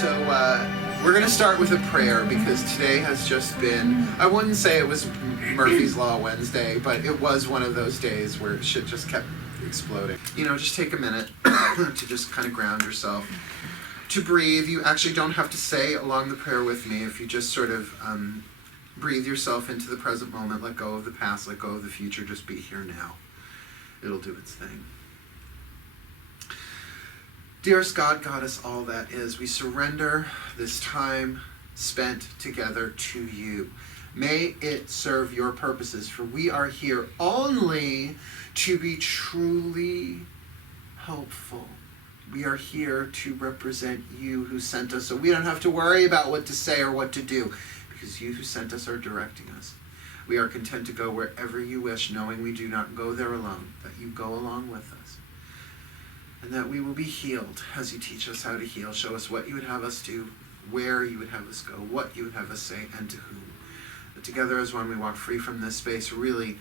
So we're going to start with a prayer because today has just been, I wouldn't say it was Murphy's Law Wednesday, but it was one of those days where shit just kept exploding. You know, just take a minute to just kind of ground yourself, to breathe. You actually don't have to say along the prayer with me. If you just sort of breathe yourself into the present moment, let go of the past, let go of the future, just be here now. It'll do its thing. Dearest God, Goddess, all that is, we surrender this time spent together to you. May it serve your purposes, for we are here only to be truly helpful. We are here to represent you who sent us, so we don't have to worry about what to say or what to do, because you who sent us are directing us. We are content to go wherever you wish, knowing we do not go there alone, that you go along with us. And that we will be healed as you teach us how to heal. Show us what you would have us do, where you would have us go, what you would have us say, and to whom. That together as one we walk free from this space, really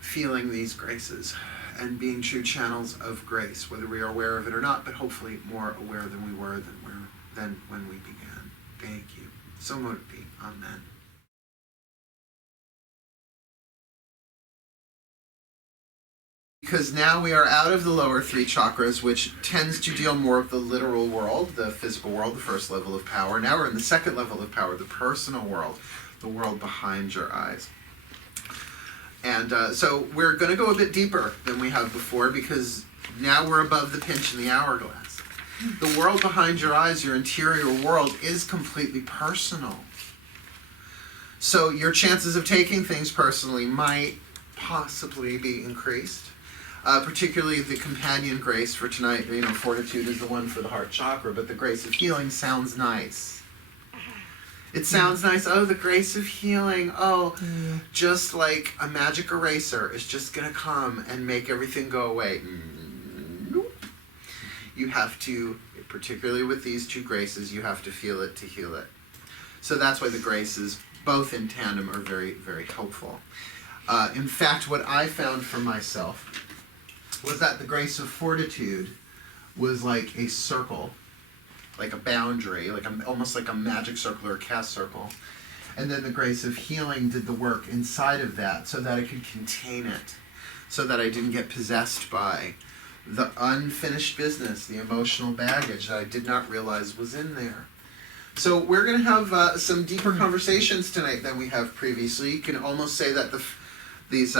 feeling these graces and being true channels of grace, whether we are aware of it or not, but hopefully more aware than we were than when we began. Thank you. So mote it be. Amen. Because now we are out of the lower three chakras, which tends to deal more with the literal world, the physical world, the first level of power. Now we're in the second level of power, the personal world, the world behind your eyes. And so we're going to go a bit deeper than we have before, because now we're above the pinch in the hourglass. The world behind your eyes, your interior world, is completely personal. So your chances of taking things personally might possibly be increased. Particularly the companion grace for tonight, you know, fortitude is the one for the heart chakra, but the grace of healing sounds nice. It sounds nice. Oh, the grace of healing. Oh, just like a magic eraser is just going to come and make everything go away. Nope. You have to, particularly with these two graces, you have to feel it to heal it. So that's why the graces, both in tandem, are very, very helpful. In fact, what I found for myself was that the grace of fortitude was like a circle, like a boundary, like almost like a magic circle or a cast circle. And then the grace of healing did the work inside of that so that I could contain it, so that I didn't get possessed by the unfinished business, the emotional baggage that I did not realize was in there. So we're going to have some deeper conversations tonight than we have previously. You can almost say that these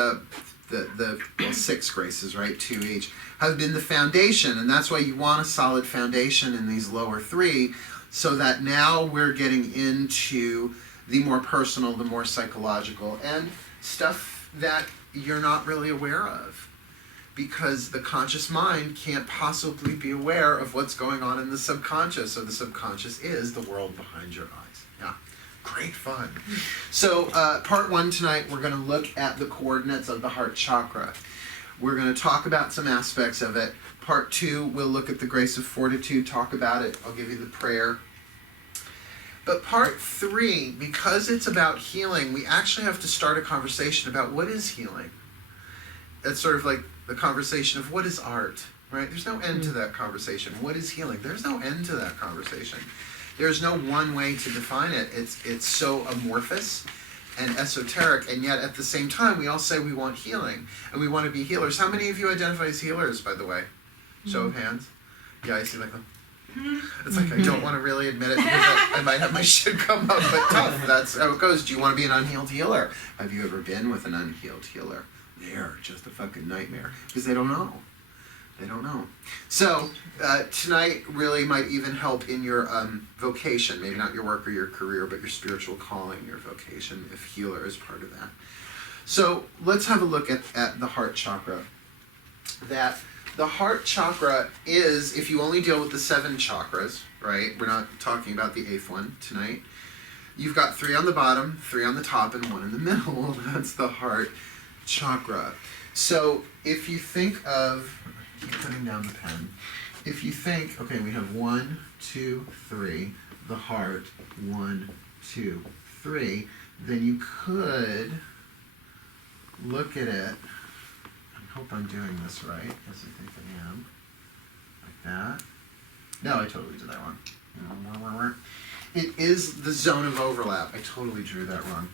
6 graces, right, 2 each, have been the foundation, and that's why you want a solid foundation in these lower 3, so that now we're getting into the more personal, the more psychological, and stuff that you're not really aware of, because the conscious mind can't possibly be aware of what's going on in the subconscious, so the subconscious is the world behind your eyes. Yeah. Great fun. So part 1 tonight, we're going to look at the coordinates of the heart chakra. We're going to talk about some aspects of it. Part 2, we'll look at the grace of fortitude, talk about it. I'll give you the prayer. But part 3, because it's about healing, we actually have to start a conversation about what is healing. It's sort of like the conversation of what is art, right? There's no end to that conversation. What is healing? There's no end to that conversation. There's no one way to define it. It's so amorphous and esoteric, and yet at the same time, we all say we want healing, and we want to be healers. How many of you identify as healers, by the way? Show of hands. Yeah, I see like it's like I don't want to really admit it, because I might have my shit come up, but tough. That's how it goes. Do you want to be an unhealed healer? Have you ever been with an unhealed healer? They're just a fucking nightmare, because they don't know. They don't know. So tonight really might even help in your vocation, maybe not your work or your career, but your spiritual calling, your vocation, if healer is part of that. So let's have a look at the heart chakra. That the heart chakra is, if you only deal with the 7 chakras, right? We're not talking about the 8th one tonight. You've got 3 on the bottom, 3 on the top, and 1 in the middle. That's the heart chakra. So if you think of, keep putting down the pen. If you think, okay, we have 1, 2, 3, the heart, 1, 2, 3, then you could look at it. I hope I'm doing this right. Yes, I think I am. Like that. No, I totally did that one. It is the zone of overlap. I totally drew that wrong.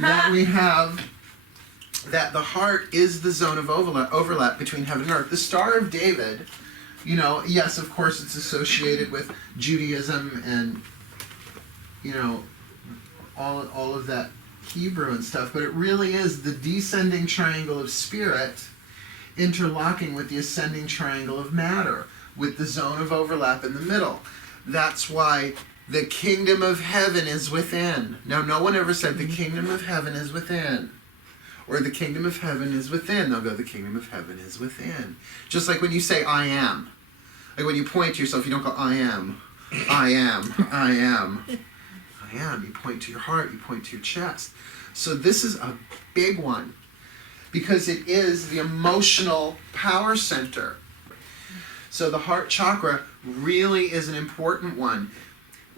That we have, that the heart is the zone of overlap between heaven and earth. The Star of David, you know, yes, of course it's associated with Judaism and, you know, all of that Hebrew and stuff, but it really is the descending triangle of spirit interlocking with the ascending triangle of matter, with the zone of overlap in the middle. That's why the kingdom of heaven is within. Now, no one ever said the kingdom of heaven is within, or the kingdom of heaven is within. They'll go, the kingdom of heaven is within. Just like when you say, I am. Like when you point to yourself, you don't go, I am, I am, I am. I am. You point to your heart, you point to your chest. So this is a big one, because it is the emotional power center. So the heart chakra really is an important one.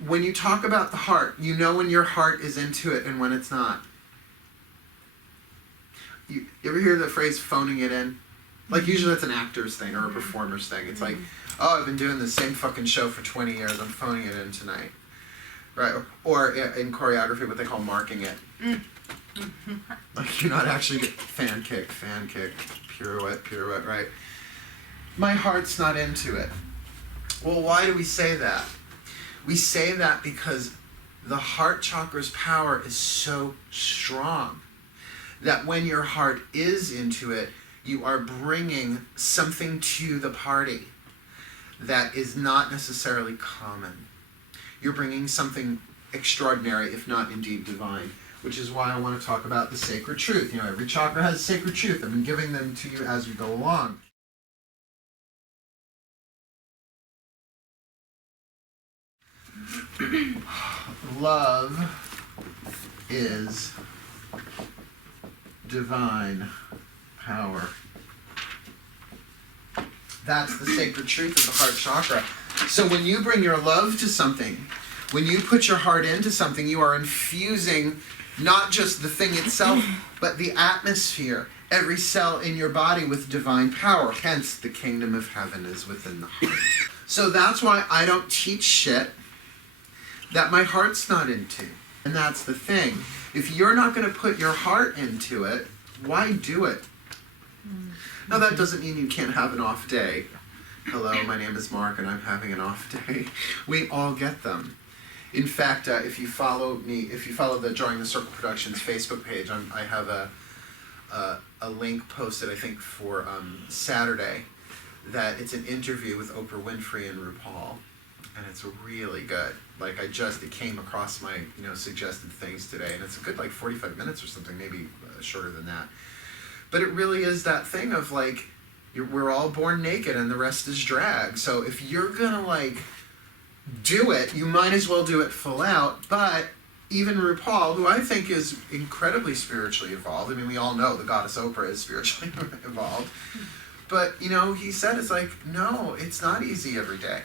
When you talk about the heart, you know when your heart is into it and when it's not. You ever hear the phrase phoning it in? Like usually that's an actor's thing or a performer's thing. It's like, oh, I've been doing the same fucking show for 20 years. I'm phoning it in tonight. Right? Or in choreography, what they call marking it. Like you're not actually getting fan kick, pirouette, right? My heart's not into it. Well, why do we say that? We say that because the heart chakra's power is so strong that when your heart is into it, you are bringing something to the party that is not necessarily common. You're bringing something extraordinary, if not indeed divine, which is why I want to talk about the sacred truth. You know, every chakra has sacred truth. I've been giving them to you as we go along. Love is divine power. That's the sacred truth of the heart chakra. So when you bring your love to something, when you put your heart into something, you are infusing not just the thing itself, but the atmosphere, every cell in your body with divine power. Hence, the kingdom of heaven is within the heart. So that's why I don't teach shit that my heart's not into. And that's the thing. If you're not going to put your heart into it, why do it? Now that doesn't mean you can't have an off day. Hello, my name is Mark and I'm having an off day. We all get them. In fact, if you follow me, if you follow the Drawing the Circle Productions Facebook page, I have a link posted, I think, for Saturday, that it's an interview with Oprah Winfrey and RuPaul, and it's really good. Like it came across my suggested things today, and it's a good 45 minutes or something, maybe shorter than that. But it really is that thing of we're all born naked and the rest is drag. So if you're gonna do it, you might as well do it full out. But even RuPaul, who I think is incredibly spiritually evolved, I mean, we all know the goddess Oprah is spiritually evolved, but he said it's no, it's not easy every day.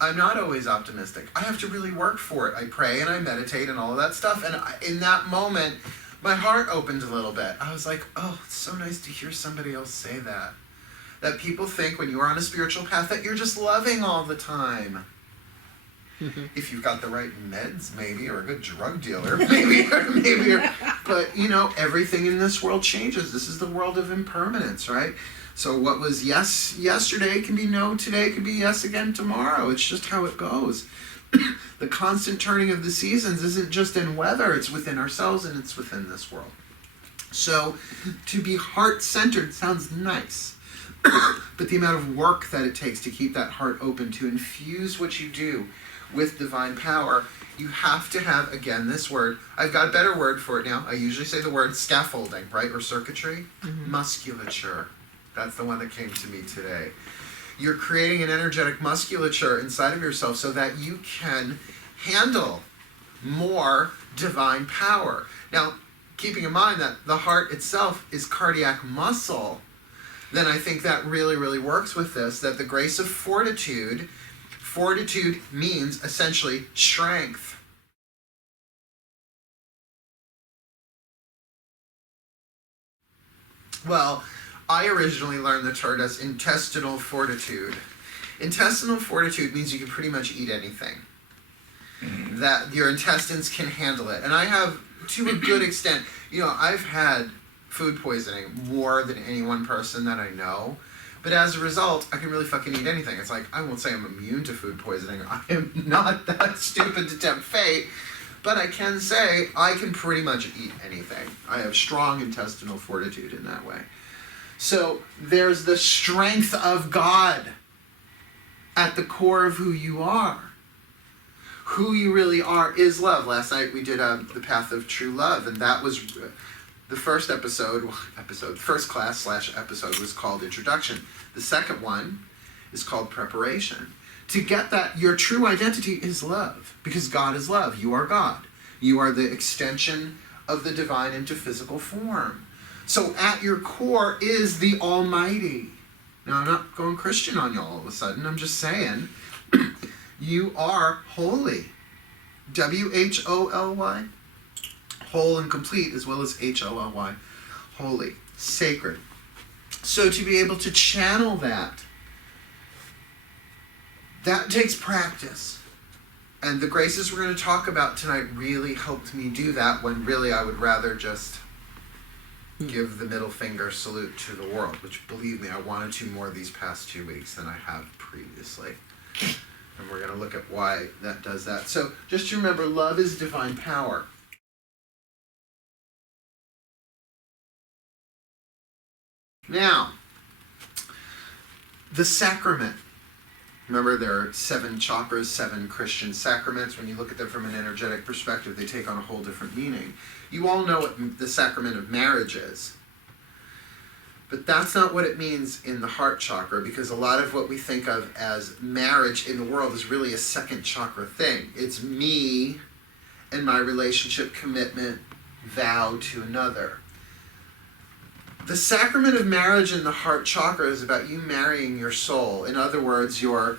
I'm not always optimistic. I have to really work for it. I pray and I meditate and all of that stuff. And in that moment, my heart opened a little bit. I was like, oh, it's so nice to hear somebody else say that. That people think when you're on a spiritual path that you're just loving all the time. If you've got the right meds, maybe, or a good drug dealer, maybe. But, everything in this world changes. This is the world of impermanence, right? So what was yes yesterday can be no today, can be yes again tomorrow. It's just how it goes. The constant turning of the seasons isn't just in weather, it's within ourselves and it's within this world. So to be heart-centered sounds nice. But the amount of work that it takes to keep that heart open, to infuse what you do with divine power, you have to have, again, this word. I've got a better word for it now. I usually say the word scaffolding, right? Or circuitry. Musculature. That's the one that came to me today. You're creating an energetic musculature inside of yourself so that you can handle more divine power. Now, keeping in mind that the heart itself is cardiac muscle, then I think that really, really works with this, that the grace of fortitude means essentially strength. Well, I originally learned the term as intestinal fortitude. Intestinal fortitude means you can pretty much eat anything. That your intestines can handle it. And I have, to a good extent, I've had food poisoning more than any one person that I know. But as a result, I can really fucking eat anything. It's like, I won't say I'm immune to food poisoning. I am not that stupid to tempt fate. But I can say I can pretty much eat anything. I have strong intestinal fortitude in that way. So there's the strength of God at the core of who you are. Who you really are is love. Last night we did the Path of True Love, and that was the first first class / episode was called Introduction. The second one is called Preparation. To get that, your true identity is love, because God is love. You are God. You are the extension of the divine into physical form. So at your core is the Almighty. Now, I'm not going Christian on you all of a sudden. I'm just saying, you are holy. W-H-O-L-Y. Whole and complete, as well as H-O-L-Y. Holy. Sacred. So to be able to channel that takes practice. And the graces we're going to talk about tonight really helped me do that, when really I would rather just give the middle finger salute to the world, which, believe me, I wanted to more these past 2 weeks than I have previously. And we're going to look at why that does that. So just to remember, love is divine power. Now, the sacrament. Remember, there are 7 chakras, 7 Christian sacraments. When you look at them from an energetic perspective, they take on a whole different meaning. You all know what the sacrament of marriage is. But that's not what it means in the heart chakra, because a lot of what we think of as marriage in the world is really a second chakra thing. It's me and my relationship commitment vow to another. The sacrament of marriage in the heart chakra is about you marrying your soul. In other words, your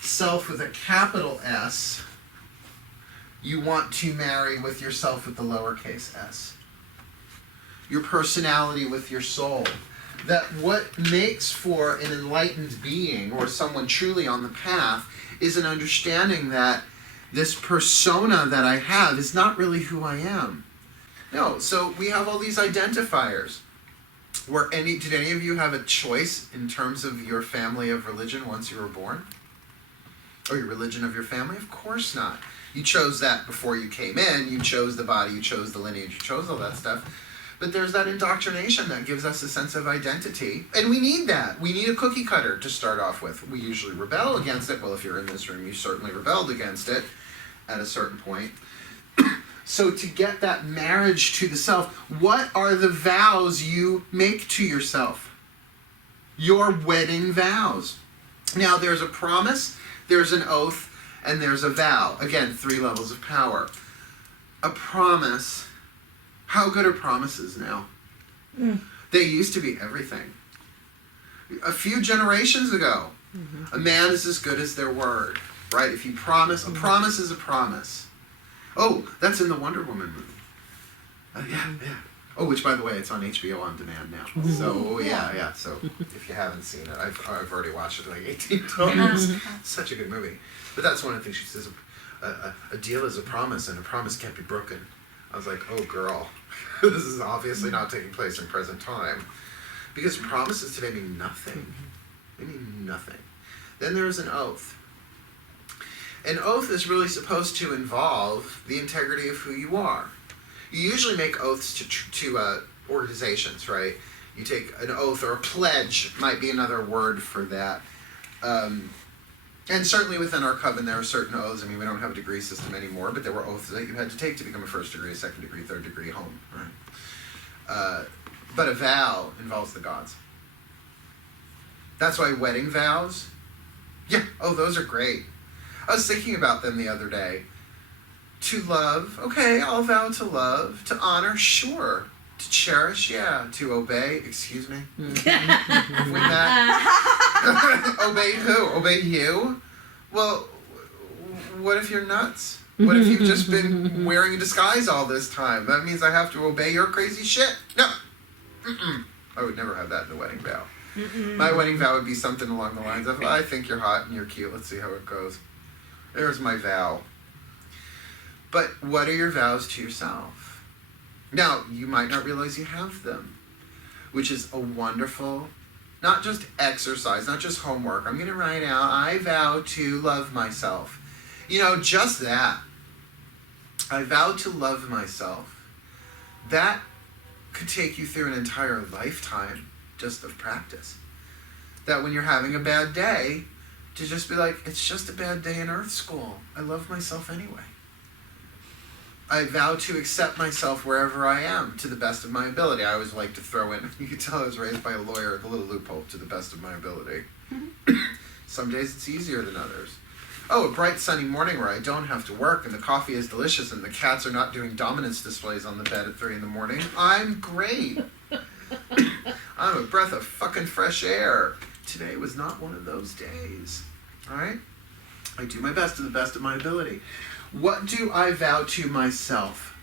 self with a capital S, you want to marry with yourself with the lowercase s. Your personality with your soul. That what makes for an enlightened being, or someone truly on the path, is an understanding that this persona that I have is not really who I am. No, so we have all these identifiers. Did any of you have a choice in terms of your family of religion once you were born? Or your religion of your family? Of course not. You chose that before you came in. You chose the body, you chose the lineage, you chose all that stuff. But there's that indoctrination that gives us a sense of identity. And we need that. We need a cookie cutter to start off with. We usually rebel against it. Well, if you're in this room, you certainly rebelled against it at a certain point. So to get that marriage to the self, what are the vows you make to yourself? Your wedding vows. Now, there's a promise, there's an oath, and there's a vow. Again, 3 levels of power. A promise. How good are promises now? They used to be everything. A few generations ago, a man is as good as their word, right? If you promise, a promise is a promise. Oh, that's in the Wonder Woman movie. Yeah. Oh, which, by the way, it's on HBO on demand now. So, yeah. So, if you haven't seen it, I've already watched it like 18 times. Such a good movie. But that's one of the things she says, a deal is a promise, and a promise can't be broken. I was like, oh, girl. This is obviously not taking place in present time. Because promises today mean nothing. They mean nothing. Then there's an oath. An oath is really supposed to involve the integrity of who you are. You usually make oaths to organizations, right? You take an oath, or a pledge might be another word for that. And certainly within our coven there are certain oaths. I mean, we don't have a degree system anymore, but there were oaths that you had to take to become a 1st degree, 2nd degree, 3rd degree home, right? But a vow involves the gods. That's why wedding vows, those are great. I was thinking about them the other day. To love, okay, I'll vow to love. To honor, sure. To cherish, yeah. To obey, excuse me. Have we met? Obey who? Obey you? Well, what if you're nuts? What if you've just been wearing a disguise all this time? That means I have to obey your crazy shit? No. I would never have that in the wedding vow. My wedding vow would be something along the lines of, I think you're hot and you're cute, let's see how it goes. There's my vow. But what are your vows to yourself? Now, you might not realize you have them, which is a wonderful, not just exercise, not just homework. I'm going to write out, I vow to love myself. You know, just that. I vow to love myself. That could take you through an entire lifetime just of practice. That when you're having a bad day, to just be like, it's just a bad day in Earth School. I love myself anyway. I vow to accept myself wherever I am, to the best of my ability. I always like to throw in, you can tell I was raised by a lawyer, the little loophole, to the best of my ability. Some days it's easier than others. Oh, a bright sunny morning where I don't have to work and the coffee is delicious and the cats are not doing dominance displays on the bed at 3 in the morning. I'm great. I'm a breath of fucking fresh air. Today was not one of those days. All right? I do my best to the best of my ability. What do I vow to myself?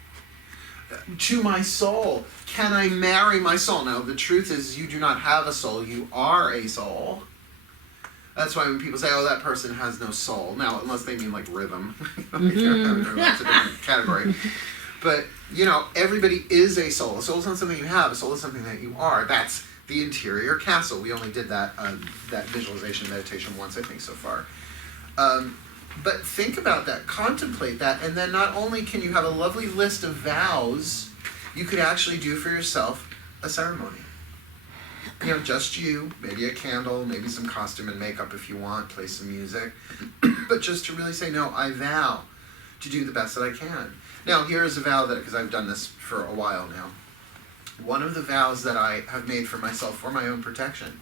To my soul. Can I marry my soul? Now, the truth is you do not have a soul. You are a soul. That's why when people say, oh, that person has no soul. Now, unless they mean like rhythm. That's a different category. But, you know, everybody is a soul. A soul is not something you have. A soul is something that you are. That's the interior castle. We only did that visualization meditation once, I think, so far. But think about that, contemplate that, and then not only can you have a lovely list of vows, you could actually do for yourself a ceremony. You know, just you, maybe a candle, maybe some costume and makeup if you want, play some music, but just to really say, no, I vow to do the best that I can. Now, here's a vow that, because I've done this for a while now, one of the vows that I have made for myself for my own protection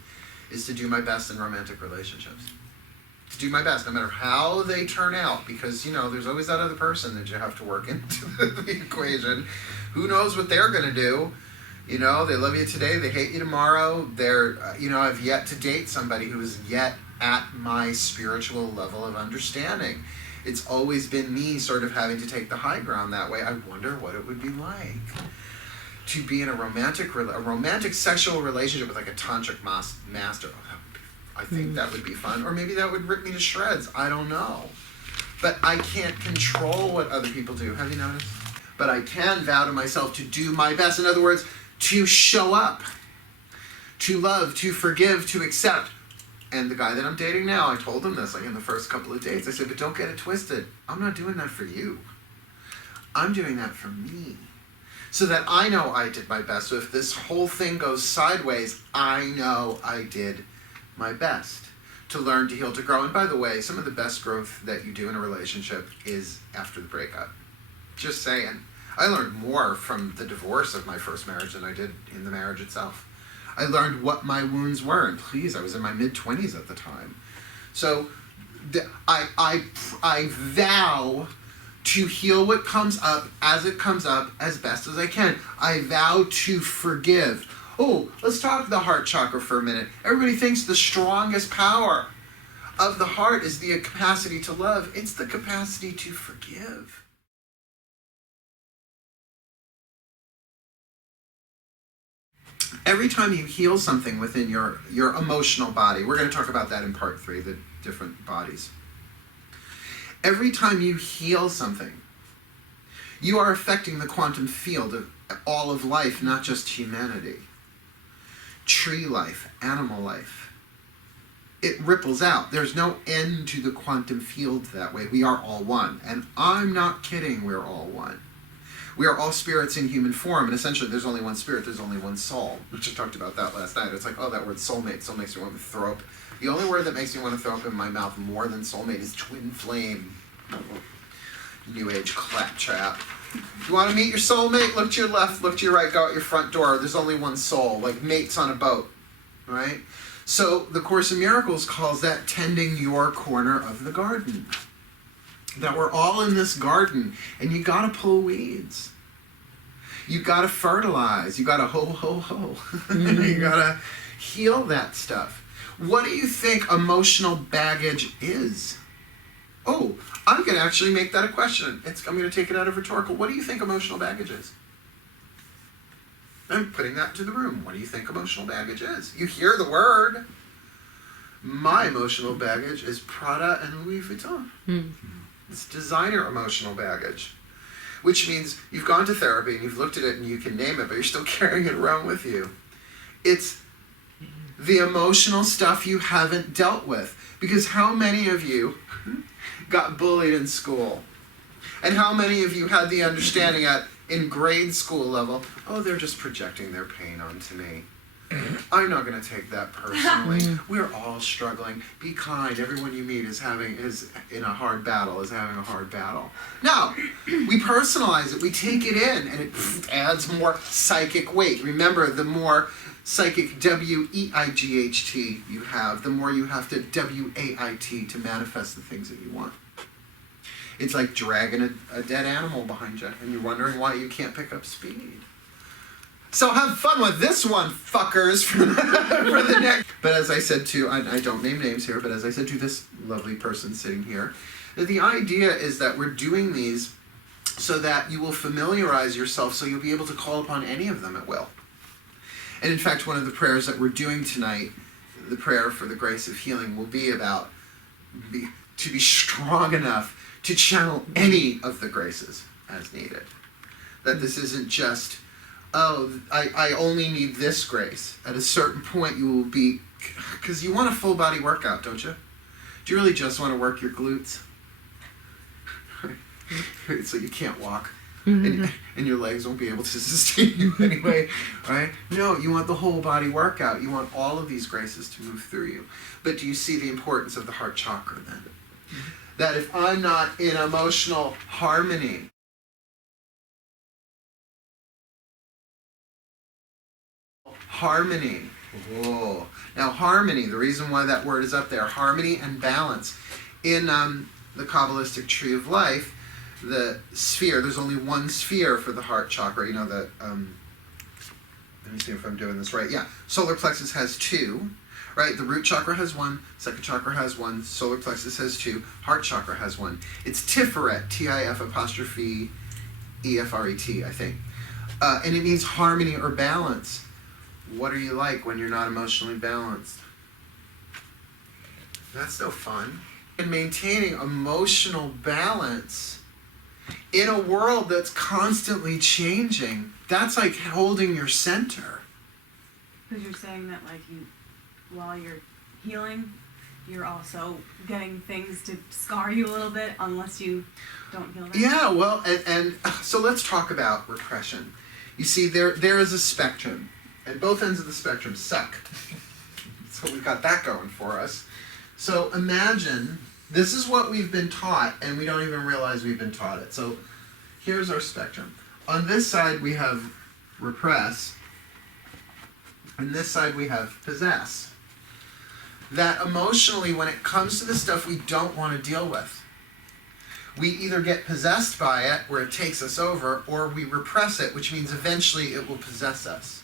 is to do my best in romantic relationships. To do my best, no matter how they turn out, because, you know, there's always that other person that you have to work into the equation. Who knows what they're going to do? You know, they love you today, they hate you tomorrow. They're, you know, I've yet to date somebody who is yet at my spiritual level of understanding. It's always been me sort of having to take the high ground that way. I wonder what it would be like to be in a romantic sexual relationship with like a tantric master. I think that would be fun. Or maybe that would rip me to shreds. I don't know. But I can't control what other people do. Have you noticed? But I can vow to myself to do my best. In other words, to show up, to love, to forgive, to accept. And the guy that I'm dating now, I told him this like in the first couple of dates. I said, but don't get it twisted. I'm not doing that for you. I'm doing that for me. So that I know I did my best. So if this whole thing goes sideways, I know I did my best to learn, to heal, to grow. And by the way, some of the best growth that you do in a relationship is after the breakup. Just saying. I learned more from the divorce of my first marriage than I did in the marriage itself. I learned what my wounds were, and please, I was in my mid-20s at the time. So I vow to heal what comes up as best as I can. I vow to forgive. Oh, let's talk the heart chakra for a minute. Everybody thinks the strongest power of the heart is the capacity to love. It's the capacity to forgive. Every time you heal something within your emotional body, we're going to talk about that in part 3, the different bodies. Every time you heal something, you are affecting the quantum field of all of life, not just humanity. Tree life, animal life. It ripples out. There's no end to the quantum field that way. We are all one. And I'm not kidding, we're all one. We are all spirits in human form, and essentially there's only one spirit, there's only one soul. We just talked about that last night. It's like, oh, that word soulmate. Soul makes me want to throw up. The only word that makes me want to throw up in my mouth more than soulmate is twin flame. New age claptrap. You want to meet your soulmate? Look to your left, look to your right, go out your front door. There's only one soul, like mates on a boat, right? So the Course in Miracles calls that tending your corner of the garden. That we're all in this garden, and you gotta pull weeds. You gotta fertilize. You gotta ho, ho, ho. You gotta heal that stuff. What do you think emotional baggage is? Oh, I'm gonna actually make that a question. I'm gonna take it out of rhetorical. What do you think emotional baggage is? I'm putting that into the room. What do you think emotional baggage is? You hear the word. My emotional baggage is Prada and Louis Vuitton. It's designer emotional baggage, which means you've gone to therapy and you've looked at it and you can name it, but you're still carrying it around with you. It's the emotional stuff you haven't dealt with. Because how many of you got bullied in school? And how many of you had the understanding in grade school level, oh, they're just projecting their pain onto me. I'm not going to take that personally. We're all struggling. Be kind. Everyone you meet is in a hard battle, is having a hard battle. No, we personalize it. We take it in, and it adds more psychic weight. Remember, the more psychic W-E-I-G-H-T you have, the more you have to W-A-I-T to manifest the things that you want. It's like dragging a dead animal behind you, and you're wondering why you can't pick up speed. So have fun with this one, fuckers, for the next. But as I said to, I don't name names here, but as I said to this lovely person sitting here, that the idea is that we're doing these so that you will familiarize yourself so you'll be able to call upon any of them at will. And in fact, one of the prayers that we're doing tonight, the prayer for the grace of healing, will be about to be strong enough to channel any of the graces as needed. That this isn't just, oh, I only need this grace. At a certain point you will be, because you want a full body workout, don't you? Do you really just want to work your glutes? So you can't walk. And your legs won't be able to sustain you anyway, right? No, you want the whole body workout. You want all of these graces to move through you. But do you see the importance of the heart chakra then? That if I'm not in emotional harmony, whoa. Now harmony, the reason why that word is up there, harmony and balance. In the Kabbalistic tree of life, the sphere, there's only one sphere for the heart chakra. You know, let me see if I'm doing this right. Yeah, solar plexus has two, right? The root chakra has one, second chakra has one, solar plexus has two, heart chakra has one. It's Tiferet, T-I-F''E-F-R-E-T, I think. And it means harmony or balance. What are you like when you're not emotionally balanced? That's no fun. And maintaining emotional balance in a world that's constantly changing, that's like holding your center. Because you're saying that, like, while you're healing, you're also getting things to scar you a little bit unless you don't heal that. Yeah, well, and so let's talk about repression. You see, there is a spectrum, and both ends of the spectrum suck. So we've got that going for us. So imagine, this is what we've been taught, and we don't even realize we've been taught it. So here's our spectrum. On this side, we have repress. On this side, we have possess. That emotionally, when it comes to the stuff we don't want to deal with, we either get possessed by it, where it takes us over, or we repress it, which means eventually it will possess us.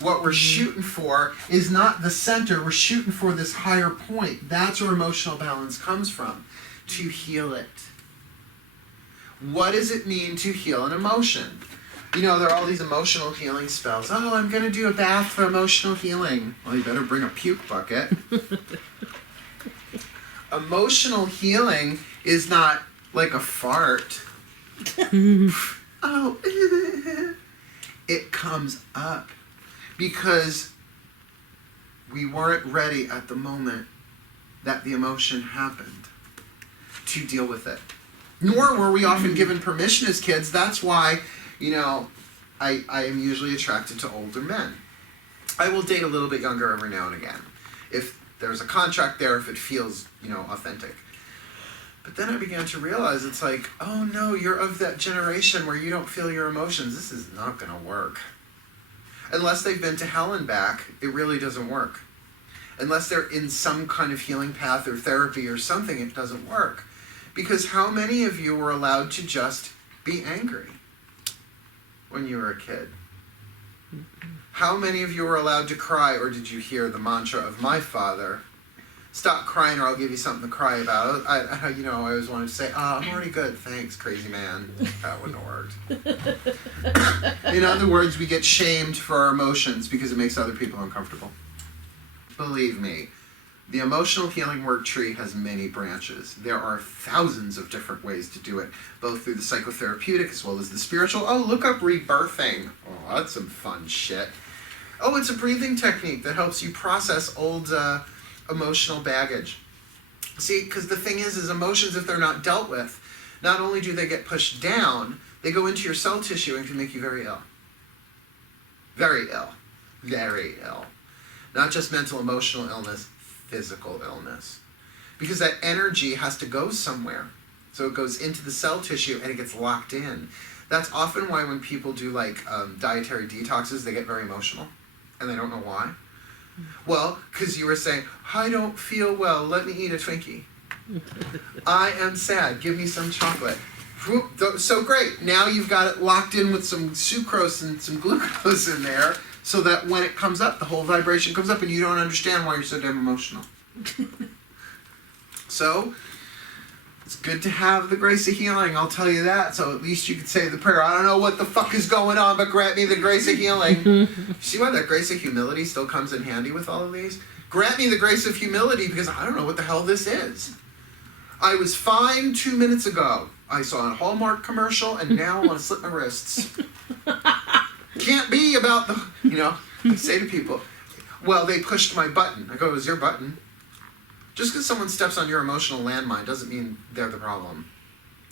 What we're shooting for is not the center. We're shooting for this higher point. That's where emotional balance comes from, to heal it. What does it mean to heal an emotion? You know, there are all these emotional healing spells. Oh, I'm going to do a bath for emotional healing. Well, you better bring a puke bucket. Emotional healing is not like a fart. Oh, it comes up. Because we weren't ready at the moment that the emotion happened to deal with it. Nor were we often given permission as kids. That's why, you know, I am usually attracted to older men. I will date a little bit younger every now and again. If there's a contract there, if it feels, you know, authentic. But then I began to realize it's like, oh no, you're of that generation where you don't feel your emotions. This is not going to work. Unless they've been to hell and back, it really doesn't work. Unless they're in some kind of healing path or therapy or something, it doesn't work. Because how many of you were allowed to just be angry when you were a kid? How many of you were allowed to cry, or did you hear the mantra of my father, Stop crying or I'll give you something to cry about. I always wanted to say, I'm already good, thanks, crazy man. That wouldn't have worked. In other words, we get shamed for our emotions because it makes other people uncomfortable. Believe me, the emotional healing work tree has many branches. There are thousands of different ways to do it, both through the psychotherapeutic as well as the spiritual. Oh, look up rebirthing. Oh, that's some fun shit. Oh, it's a breathing technique that helps you process old emotional baggage. See, because the thing is emotions, if they're not dealt with, not only do they get pushed down, they go into your cell tissue and can make you very ill. Very ill. Very ill. Not just mental, emotional illness, physical illness. Because that energy has to go somewhere. So it goes into the cell tissue and it gets locked in. That's often why when people do dietary detoxes, they get very emotional. And they don't know why. Well, because you were saying, I don't feel well, let me eat a Twinkie. I am sad, give me some chocolate. So great, now you've got it locked in with some sucrose and some glucose in there, so that when it comes up, the whole vibration comes up and you don't understand why you're so damn emotional. So, it's good to have the grace of healing, I'll tell you that, so at least you can say the prayer. I don't know what the fuck is going on, but grant me the grace of healing. See why that grace of humility still comes in handy with all of these? Grant me the grace of humility because I don't know what the hell this is. I was fine 2 minutes ago. I saw a Hallmark commercial and now I want to slip my wrists. Can't be about the, I say to people, well, they pushed my button. I go, it was your button. Just because someone steps on your emotional landmine doesn't mean they're the problem.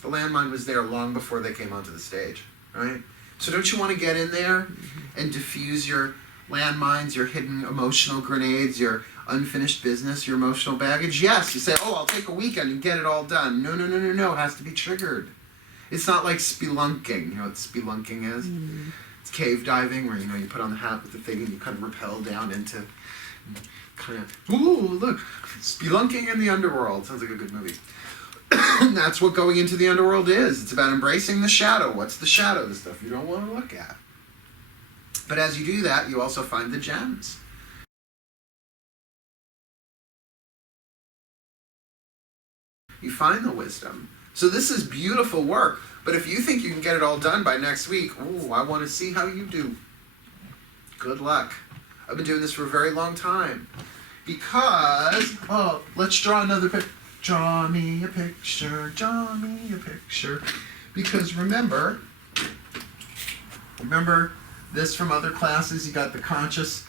The landmine was there long before they came onto the stage, right? So don't you want to get in there and diffuse your landmines, your hidden emotional grenades, your unfinished business, your emotional baggage? Yes, you say, oh, I'll take a weekend and get it all done. No, it has to be triggered. It's not like spelunking. You know what spelunking is? It's cave diving where, you put on the hat with the thing and you kind of rappel down into ooh, look, spelunking in the underworld. Sounds like a good movie. That's what going into the underworld is. It's about embracing the shadow. What's the shadow? The stuff you don't want to look at. But as you do that, you also find the gems. You find the wisdom. So this is beautiful work. But if you think you can get it all done by next week, ooh, I want to see how you do. Good luck. I've been doing this for a very long time. Because, let's draw another picture. Draw me a picture, draw me a picture. Because remember this from other classes, you got the conscious,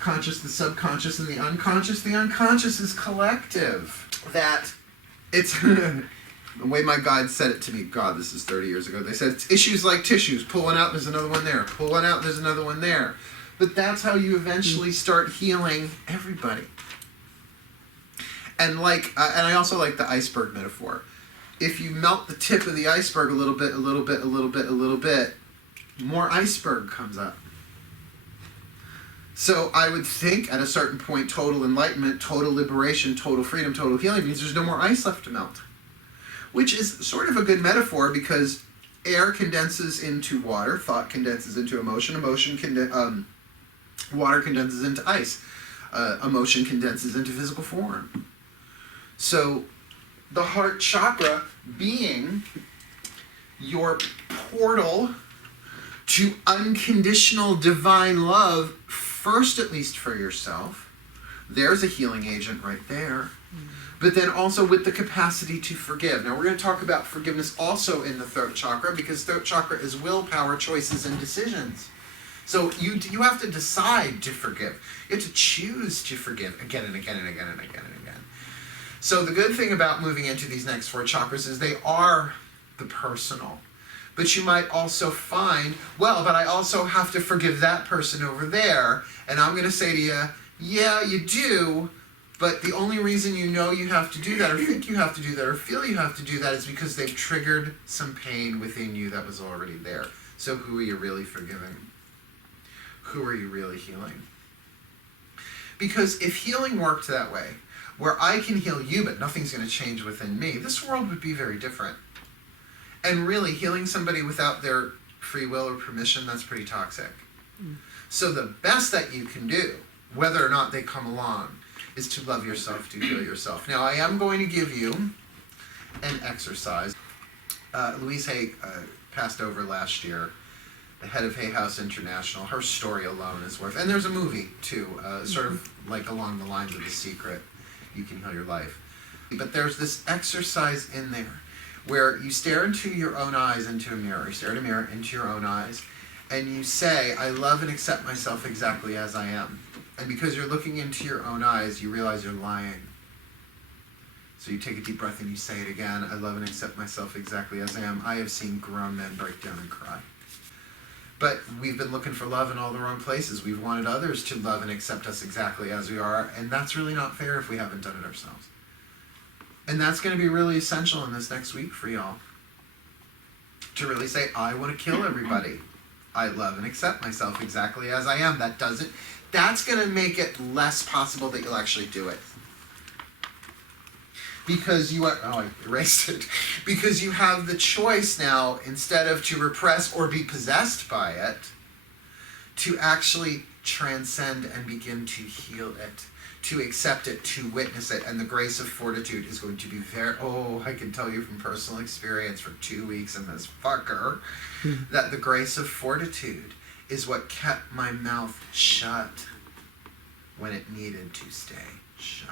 conscious, the subconscious, and the unconscious. The unconscious is collective. That it's, the way my God said it to me, God, this is 30 years ago, they said, it's issues like tissues. Pull one out, there's another one there. Pull one out, there's another one there. But that's how you eventually start healing everybody. And and I also like the iceberg metaphor. If you melt the tip of the iceberg a little bit, more iceberg comes up. So I would think at a certain point, total enlightenment, total liberation, total freedom, total healing means there's no more ice left to melt. Which is sort of a good metaphor because air condenses into water, thought condenses into emotion, water condenses into ice, emotion condenses into physical form. So the heart chakra being your portal to unconditional divine love, first at least for yourself. There's a healing agent right there. But then also with the capacity to forgive. Now we're going to talk about forgiveness also in the throat chakra because throat chakra is willpower, choices, and decisions. So you have to decide to forgive. You have to choose to forgive again and again and again and again and again. So the good thing about moving into these next 4 chakras is they are the personal. But you might also find, well, but I also have to forgive that person over there. And I'm going to say to you, yeah, you do. But the only reason you know you have to do that, or think you have to do that, or feel you have to do that is because they've triggered some pain within you that was already there. So who are you really forgiving? Who are you really healing? Because if healing worked that way, where I can heal you but nothing's going to change within me, this world would be very different. And really, healing somebody without their free will or permission, that's pretty toxic. So the best that you can do, whether or not they come along, is to love yourself, to heal yourself. Now, I am going to give you an exercise. Louise Hay passed over last year, the head of Hay House International. Her story alone is worth, and there's a movie too, sort of like along the lines of The Secret, You Can Heal Your Life. But there's this exercise in there where you stare into your own eyes into a mirror. You stare at a mirror into your own eyes, and you say, I love and accept myself exactly as I am. And because you're looking into your own eyes, you realize you're lying. So you take a deep breath and you say it again. I love and accept myself exactly as I am. I have seen grown men break down and cry. But we've been looking for love in all the wrong places. We've wanted others to love and accept us exactly as we are, and that's really not fair if we haven't done it ourselves. And that's going to be really essential in this next week for y'all. To really say, I want to kill everybody. I love and accept myself exactly as I am. That's going to make it less possible that you'll actually do it. Because I erased it. Because you have the choice now, instead of to repress or be possessed by it, to actually transcend and begin to heal it, to accept it, to witness it. And the grace of fortitude is going to be I can tell you from personal experience for 2 weeks in this fucker, that the grace of fortitude is what kept my mouth shut when it needed to stay shut.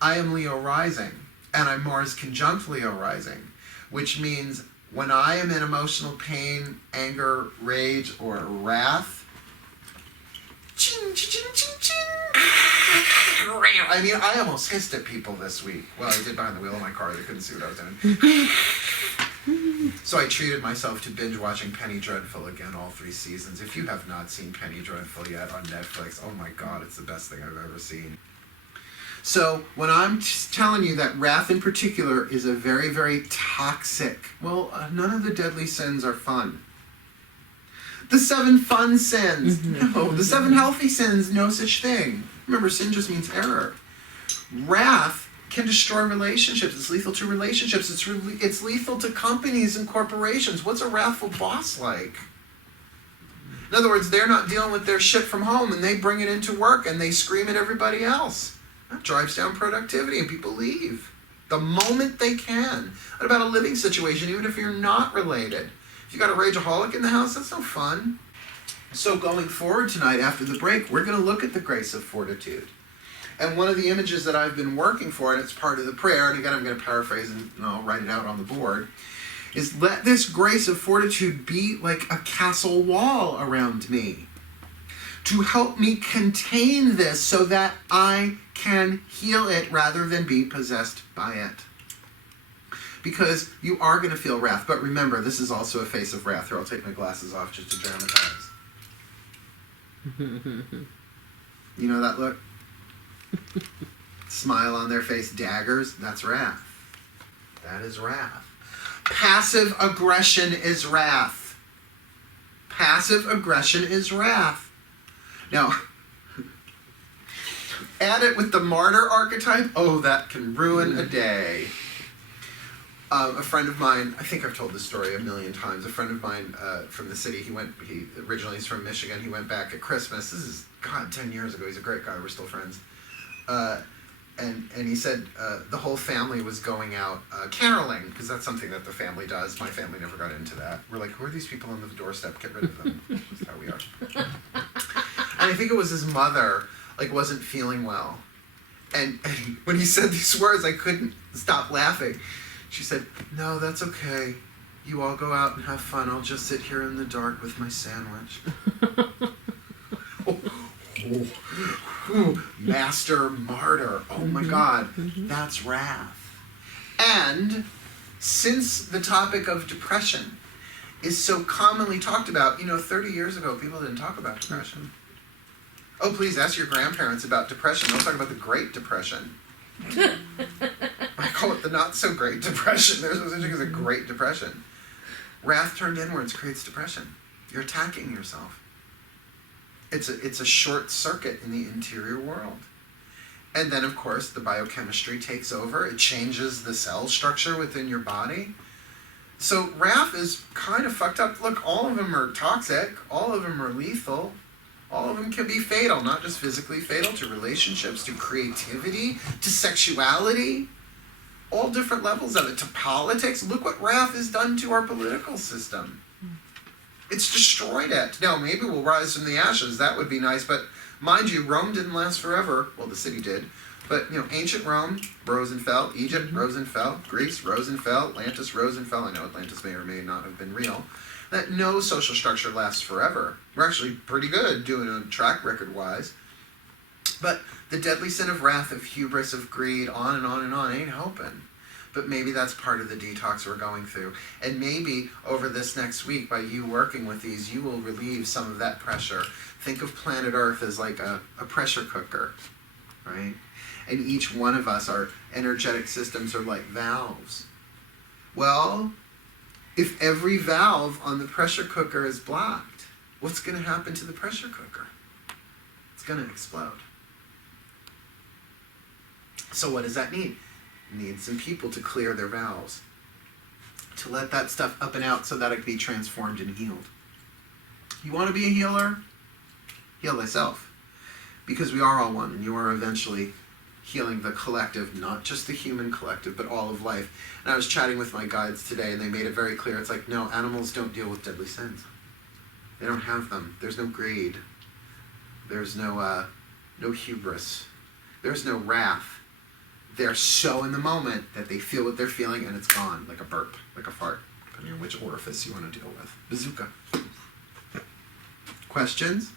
I am Leo rising, and I'm Mars conjunct Leo rising, which means when I am in emotional pain, anger, rage, or wrath, ching, ching, ching, ching, I mean, I almost hissed at people this week. Well, I did behind the wheel of my car. They couldn't see what I was doing. So I treated myself to binge watching Penny Dreadful again, all 3 seasons. If you have not seen Penny Dreadful yet on Netflix, oh my God, it's the best thing I've ever seen. So when I'm telling you that wrath in particular is a very, very toxic, none of the deadly sins are fun. The 7 fun sins, no. The 7 healthy sins, no such thing. Remember, sin just means error. Wrath can destroy relationships. It's lethal to relationships. It's lethal to companies and corporations. What's a wrathful boss like? In other words, they're not dealing with their shit from home, and they bring it into work, and they scream at everybody else. That drives down productivity, and people leave the moment they can. What about a living situation, even if you're not related? If you got a rageaholic in the house, that's no fun. So going forward tonight, after the break, we're going to look at the grace of fortitude. And one of the images that I've been working for, and it's part of the prayer, and again I'm going to paraphrase and I'll write it out on the board, is let this grace of fortitude be like a castle wall around me, to help me contain this so that I can heal it rather than be possessed by it. Because you are going to feel wrath. But remember, this is also a face of wrath. Here, I'll take my glasses off just to dramatize. You know that look? Smile on their face, daggers. That's wrath. That is wrath. Passive aggression is wrath. Passive aggression is wrath. Now, add it with the martyr archetype. Oh, that can ruin a day. A friend of mine, I think I've told this story a million times. A friend of mine from the city, he originally is from Michigan. He went back at Christmas. This is, 10 years ago. He's a great guy. We're still friends. And he said the whole family was going out caroling, because that's something that the family does. My family never got into that. We're like, who are these people on the doorstep? Get rid of them. That's how we are. And I think it was his mother, wasn't feeling well. And when he said these words, I couldn't stop laughing. She said, no, that's okay. You all go out and have fun. I'll just sit here in the dark with my sandwich. Master martyr. Oh my God. That's wrath. And since the topic of depression is so commonly talked about, 30 years ago, people didn't talk about depression. Oh, please ask your grandparents about depression. They'll talk about the Great Depression. I call it the not-so-great depression. There's no such thing as a Great Depression. Wrath turned inwards creates depression. You're attacking yourself. It's a short circuit in the interior world. And then, of course, the biochemistry takes over. It changes the cell structure within your body. So wrath is kind of fucked up. Look, all of them are toxic. All of them are lethal. All of them can be fatal, not just physically fatal, to relationships, to creativity, to sexuality, all different levels of it, to politics. Look what wrath has done to our political system. It's destroyed it. Now, maybe we'll rise from the ashes. That would be nice. But mind you, Rome didn't last forever. Well, the city did. But, ancient Rome rose and fell. Egypt rose and fell. Greece rose and fell. Atlantis rose and fell. I know Atlantis may or may not have been real. That no social structure lasts forever. We're actually pretty good doing a track record-wise. But the deadly sin of wrath, of hubris, of greed, on and on and on, ain't helping. But maybe that's part of the detox we're going through. And maybe over this next week, by you working with these, you will relieve some of that pressure. Think of planet Earth as like a pressure cooker, right? And each one of us, our energetic systems are like valves. Well, if every valve on the pressure cooker is blocked, what's going to happen to the pressure cooker? It's going to explode. So what does that need? It needs some people to clear their valves, to let that stuff up and out so that it can be transformed and healed. You want to be a healer? Heal thyself. Because we are all one, and you are eventually healing the collective, not just the human collective, but all of life. And I was chatting with my guides today, and they made it very clear. It's like, no, animals don't deal with deadly sins. They don't have them. There's no greed. There's no hubris. There's no wrath. They're so in the moment that they feel what they're feeling, and it's gone, like a burp, like a fart, depending on which orifice you want to deal with. Bazooka. Questions?